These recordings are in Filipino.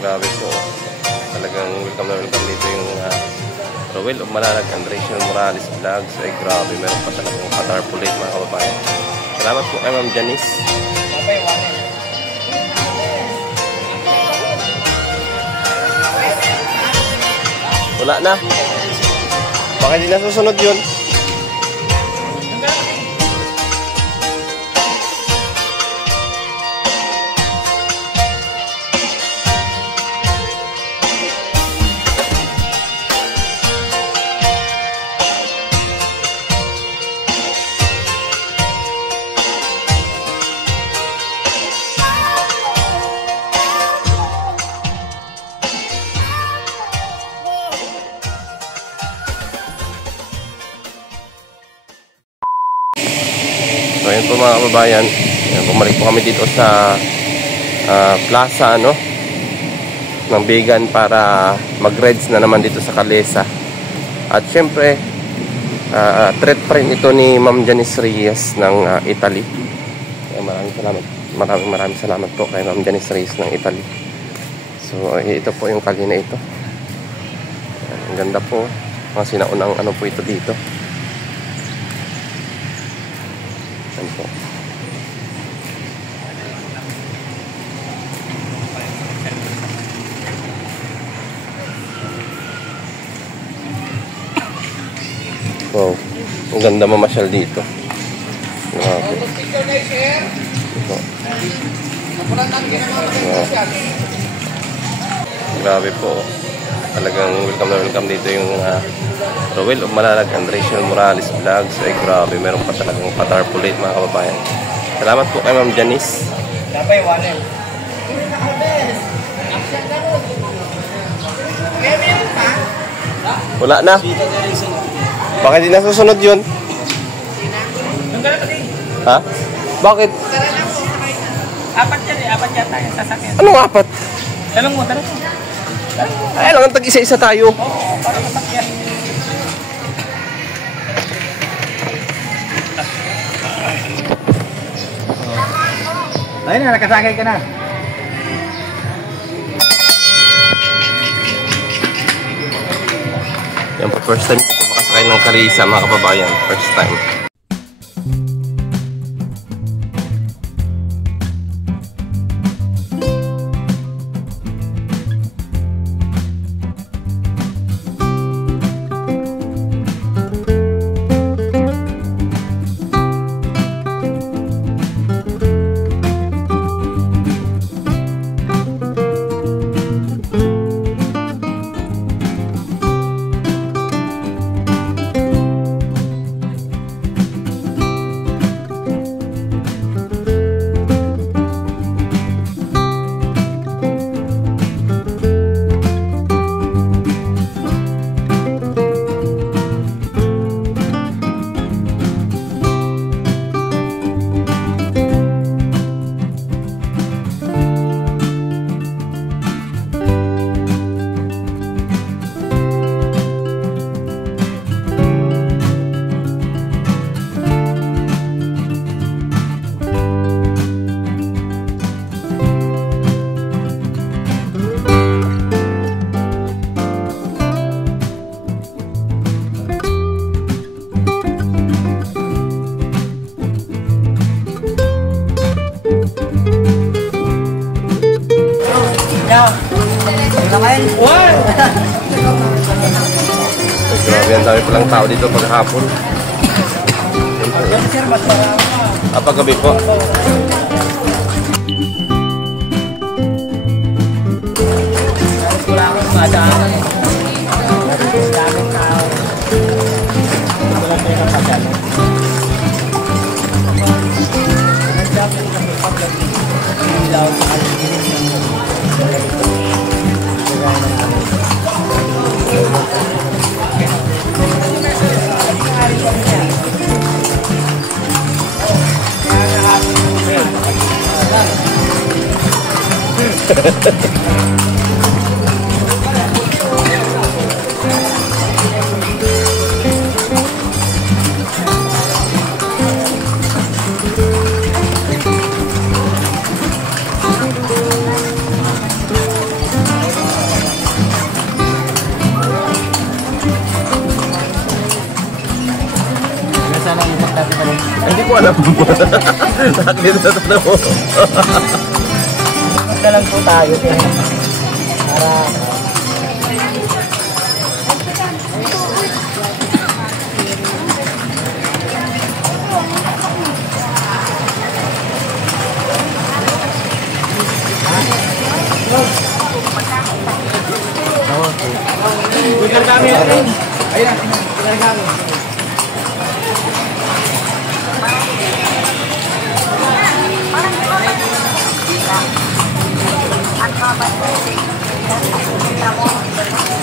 Grabe po. Talagang welcome na welcome dito yung Rowell of Malalag and Rachel Morales Vlogs. Ay grabe, meron pa talagang patarpulate mga kababayan. Salamat po kay Ma'am Janice. Wala na. Baka hindi na susunod yun. So ayun po mga kababayan, bumalik po kami dito sa plaza ng Bigan para mag-reds na naman dito sa Calesa. At syempre threat pa rin ito ni Ma'am Janice Reyes ng Italy. Maraming salamat po kay Ma'am Janice Reyes ng Italy. So ito po yung kali na ito. Ang ganda po, mga sinaunang po ito dito. Po. Wow, ang ganda mamasyal dito. Grabe. Grabe po. Talagang welcome na welcome dito yung Rowell of Malalag and Rachel Morales Vlogs. Ay grabe, meron pa talagang patarpulate mga kababayan. Salamat po kay Ma'am Janice. Wala na. Baka hindi na susunod yun. Ha? Bakit? Apat yata yung sasakyan. Anong apat? Talong mo. Ay, lang tag-isa-isa tayo. Oo, para masakyan. Ayun na, nakasakay ka na. Yan po, first time ko makasakay ng Calesa mga kababayan. First time. Grabe, ang dami palang tao dito paghapon. Paggabi po. mo alam mo. Nakaklit na ito na mo. Magdalang po tayo. Para... Bilang kami natin. Ayan, bilang kami.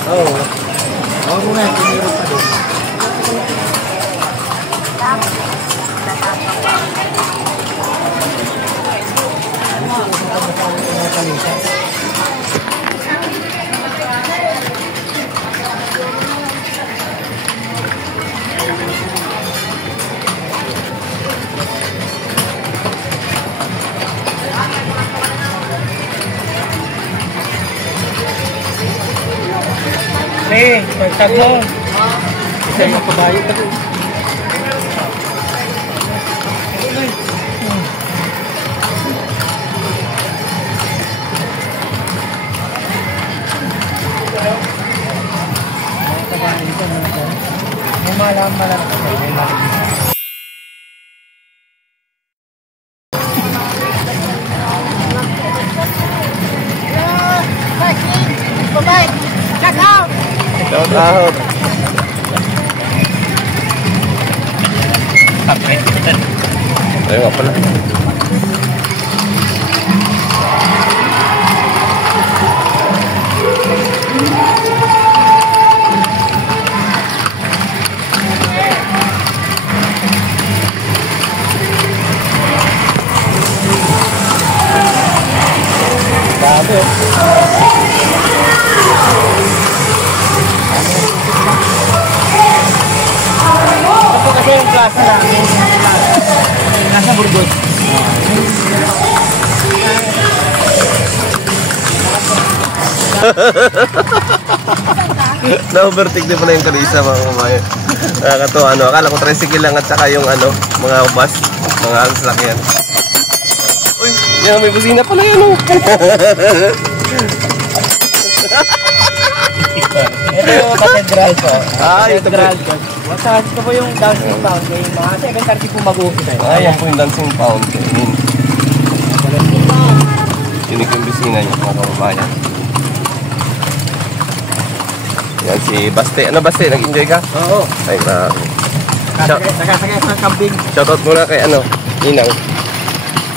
Oh. Oh, muna, tinirot pa doon. Pagtag mo. Isa yung kabayo pa doon. Malam-malam. Bye-bye. Check out. Shout out. Ayun nga pala. Dami. Kasi yung klase namin, nasa Burgos. Na-overtake din pala yung kalisa mga kumain. Nakakatuwa, ano, akala ko tricycle lang at saka yung ano, mga bus, mga sasakyan. Uy, yan may busina pala yan, oh. Ito yung cathedral po. Cathedral ko. Masasabi ko po yung dancing fountain. Mga 7:30 po mag-uupit tayo. Yan po yung dancing fountain. Yun yung bisina niya, mga kababayan. Yan si Baste. Ano Baste? Nag-enjoy ka? Oo. Ay, grabe. Nakasakay sa kambing. Shoutout muna kay ano, Ninang.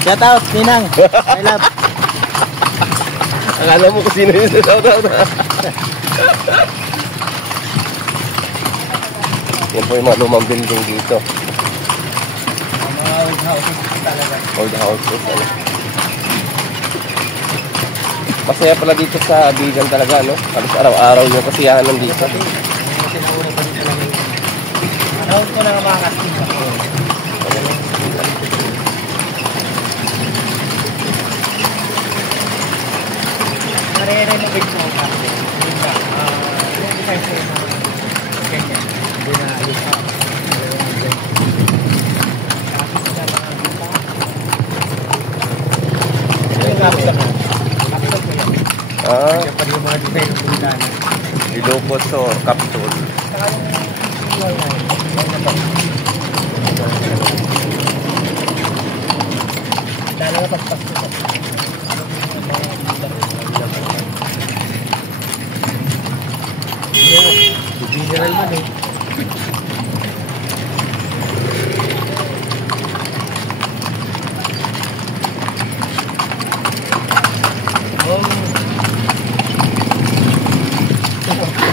Shout out, Ninang. I love. Akala mo kung sino yung shoutout. Yan po yung mga lumang building dito. Mga old houses talaga. Old houses, ano. Masaya pala dito sa Bigan talaga, no? Halos araw-araw yung kasiyahan nandito. Panahon ko na nga mga kasing. Nare-renovate mo ang kasing. Yung design ko yung ganyan. Hindi na ayos ka. Yung kapit ako. Ah, Kaya pa rin yung mga design ng bulan. Ilocos or Capsule. Saka yung lalo na pagpasok ko. General man eh.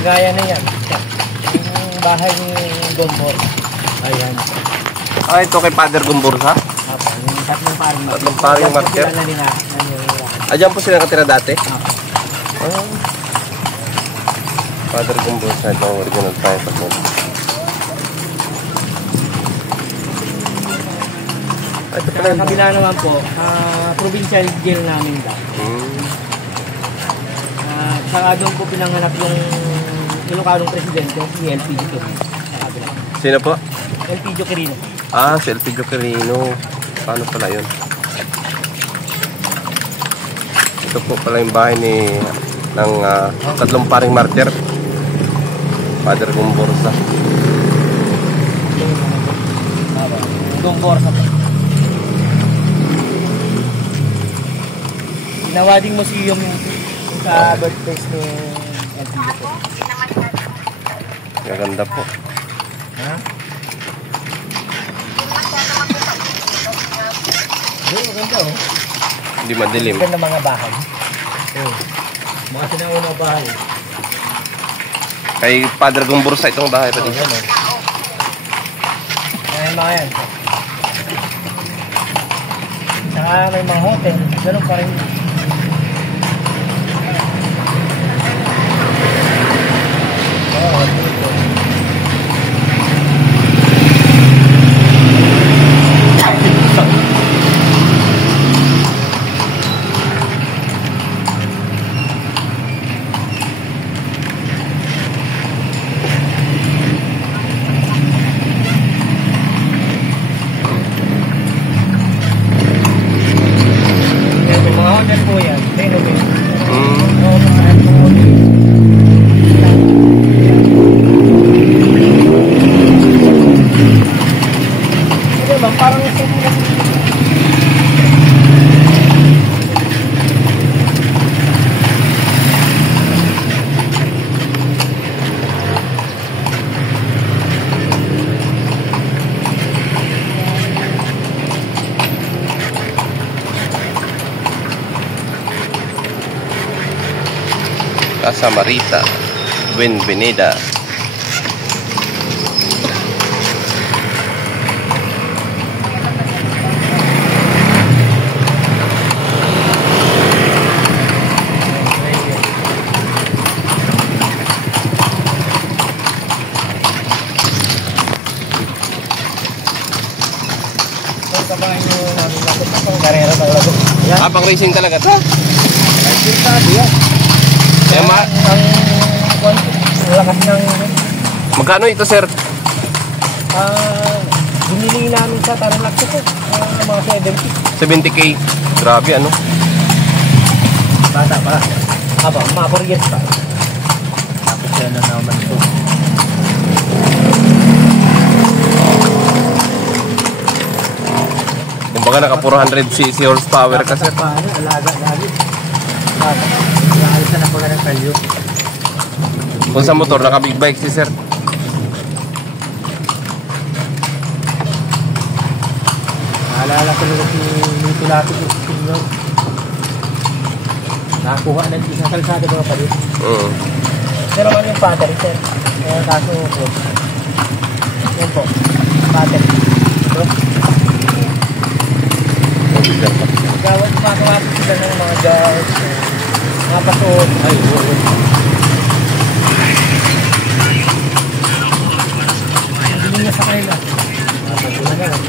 Gaya na yan. Yung bahay ni Gombor. Ayan. Ah, ito kay Father Gumbursa? Apo, yung tatlong paring marker. Tatlong paring marker? Diyan po sila nakatira dati? Ah. Father Gumbursa, ito ang original tayo sa mo. Ito pala Sa kabila naman po, provincial jail namin daw. Saka doon po pinanganak yung Ilocanong presidente, si LPG Quirino. Sino po? LPG Quirino. Ah, si Elpidio Quirino. Paano pala yun? Ito po pala yung bahay ng tatlong paring martyr. Father Gumborsa. Gumborsa po. Nawading museum yung sa birthplace ni Elpidio po. Maganda po. Ha? Maganda oh. Hindi madilim. Maganda mga bahay. Oh. Mga sinaunang bahay. Kay Father Gumborsa itong bahay pa Oh, dito. yan oh. May mga yan. Saka may mga hotel. Ganun pa rin. Oh, dito. May mga hotel po yan. Renovate. Oo, mga hotel. Ano ba? Parang Casa Marita, Bienvenida. kabahin nyo namin natin ang karera talaga. Yan. Ah, pang racing talaga to. Ay, sintado yan. Kaya Ang lakas ng magkano ito, sir? binili namin sa Tarlac ko mga 70. 70K. Grabe, ano? Bata pa. Aba, mga 4 years pa. Tapos yan na naman ito. Kumbaga naka 400cc horsepower ka, sir. Paano? Alaga lagi. Bata. Nakaalisan na pala ng kalyo. Kung sa motor, naka big bike si sir. Naalala ko nila si Nito Lapid yung senior. Nakakuha na sa kalsada mga palit. Pero ano yung battery, sir? Kaso po. Yan po. Battery. Ito. Gawad pa natin sila ng mga gas. Mga pasok. Ay, oo. Hindi niya sa kanila. Napatulan na lang.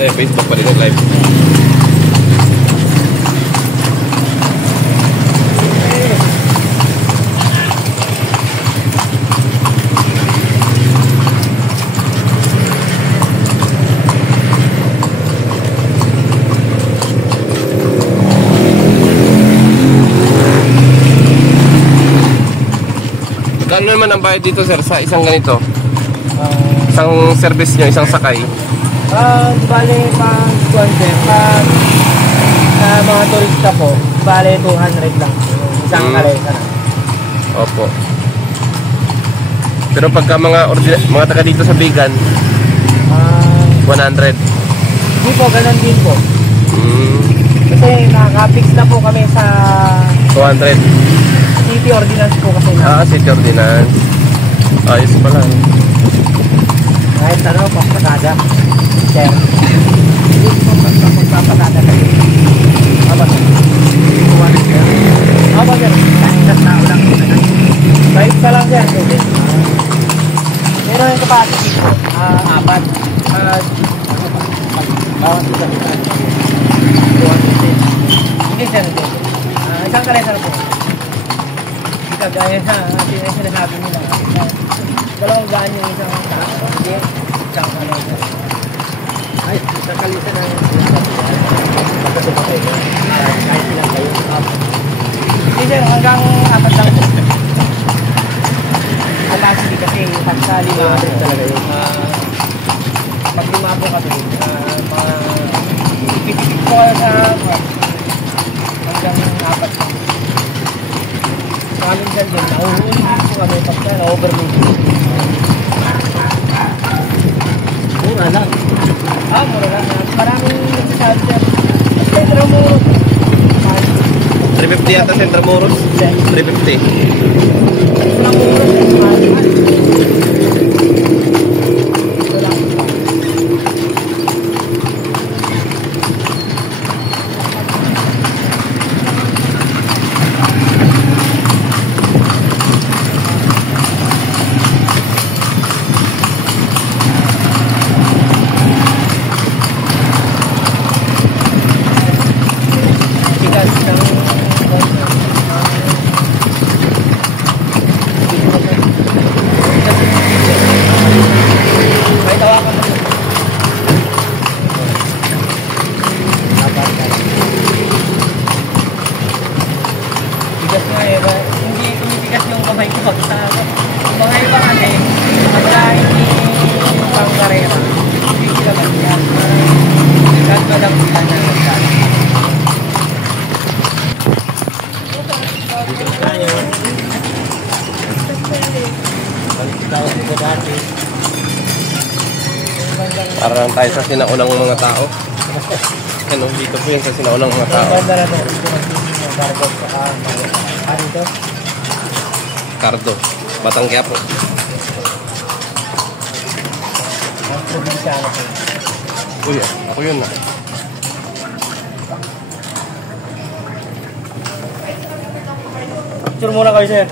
Eh, Facebook pa rin nag-live. Ano naman ang bayad dito, sir, sa isang ganito? Isang service nyo, isang sakay? Bale, pang sir, pag mga turista po, bale 200 lang. Isang kalesa na. Opo. Pero pagka mga taga dito sa Bigan, 100. Hindi po, ganun din po. Kasi nakaka-fix na po kami sa 200. city ordinance po kasi na. City ordinance. Ayos pala. Kahit ano, pagpasada. Sir. Hindi po pagpapasada kayo. Aba, sir. Aba, sir. Kahit sa tao lang. Kahit sa lang, sir. Pero yung capacity po, 4. Bawat isang isa. 200. Hindi, sir. Isang kalesa na po. Kagaya sa sinasabi nila. 2 gaan yung isang tao. isang ano. Ay, isang kalisa na kahit ilang kayo. Hindi sir, hanggang 4 lang po. Alasli kasi pagka 5 talaga yun. Pag 5 po kami, ipipipit po kayo sa hanggang 4 lang. Sa amin dyan din, nauulit po kami pagka na-overload. Mura lang. Mura lang. Maraming nagsasabi dyan. Centro Muros. 350 yata Centro Muros. 350. Centro Muros. Para lang tayo sa sinaulang mga tao. Ano, dito po yun sa sinaulang mga tao. Cardo, Batang Quiapo. Uy, ako yun na. Picture muna kayo, sir.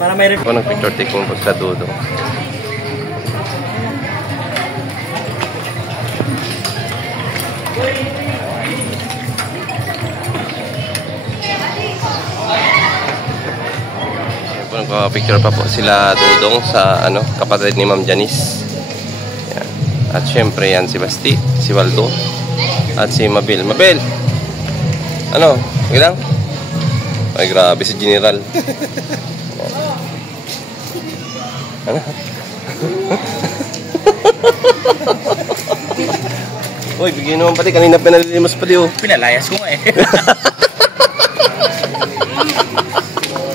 Para may Ako nag-picture taking po sa Dudong. Nagpa-picture pa po sila Dudong sa kapatid ni Ma'am Janice. Yan. At syempre yan si Basti, si Waldo, at si Mabel. Mabel! Ano? Okay lang? Ay grabe si General. Ano? Uy, bigyan naman pati. Kanina pinalilimos pati oh. Pinalayas ko nga eh.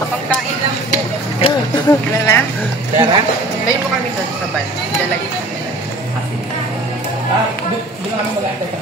Pagkain lang po. Lala? Tara? Tayo mo kami sa ban. Lalagay. Doon kami mag-aantay sa